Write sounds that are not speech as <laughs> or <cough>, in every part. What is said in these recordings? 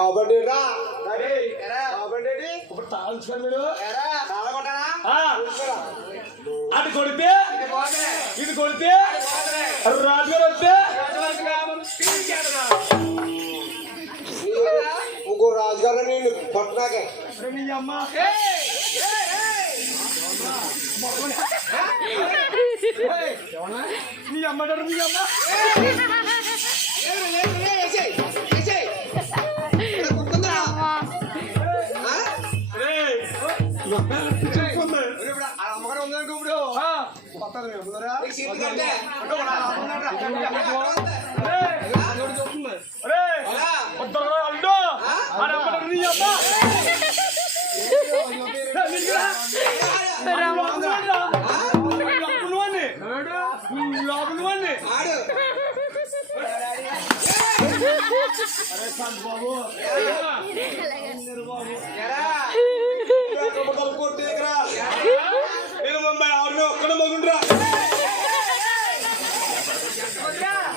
జాబండి రా జాబండి ఇప్పుడు ఆ, అటు కొడితే ఇది కొడితే రాజుగారు వస్తే. ఇంకో రాజుగారు నేను కొట్టనాకే మీ అమ్మ మీ అమ్మ. బాబు ఎరా కొట్టేకరా నేను ముంబై ఆవిడ ఒక్కడ మగుండ్రా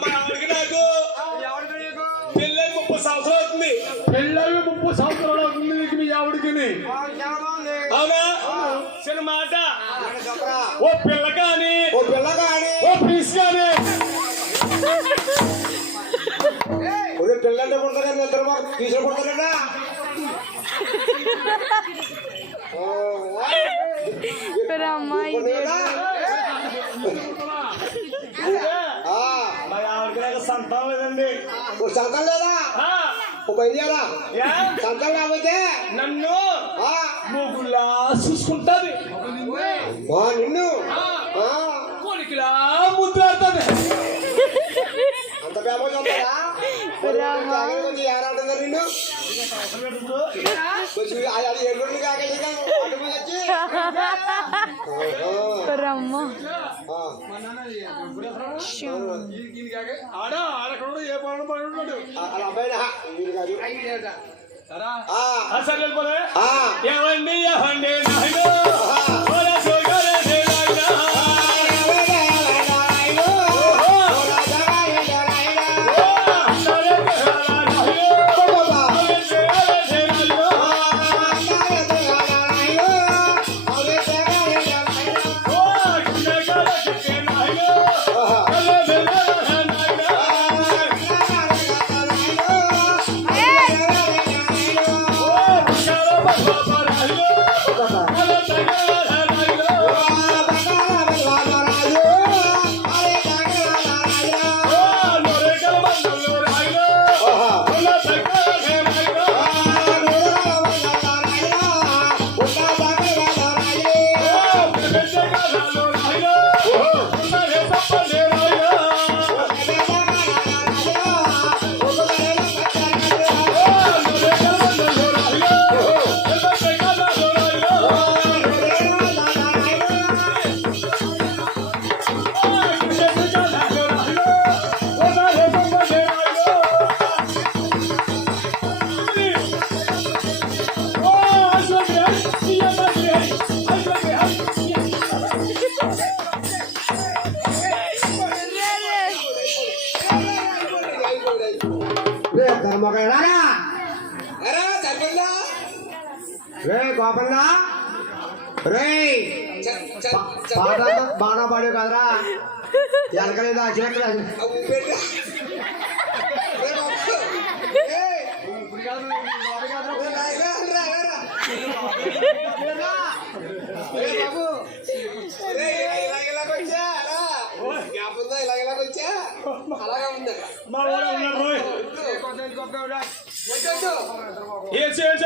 మా ఆవిడకి నాకు? పెళ్ళై ముప్పై సంవత్సరాలు అవుతుంది. పెళ్ళై ముప్పై సంవత్సరాలు అవుతుంది నీకు మీ ఆవిడకి. అవునా? చిన్న మాట. ఓ పిల్ల కానీ. ఓ పిల్ల కానీ. ఓ పీస్ కానీ. కొడతారా నిద్ర తీసుకుని <laughs> <laughs> అమ్మాయి మా ఆవిడకి నాకు సంతానం లేదండి సంతం లేదా? చేయాలా? ఏ? సంతం లేకపోతే నన్ను ఆ, మూగులా చూసుకుంటది. నిన్ను. రమ్మ ఆ, ఆడ ఆడక్కడ ఏ పనులు పడి అసలు ఏమండి ఏమండి రే రే గోపన్నా? రే! బాగా పాడే కదరా. వెనకలేదా చేతులు అలాగే ఉంది? ఏం చేయం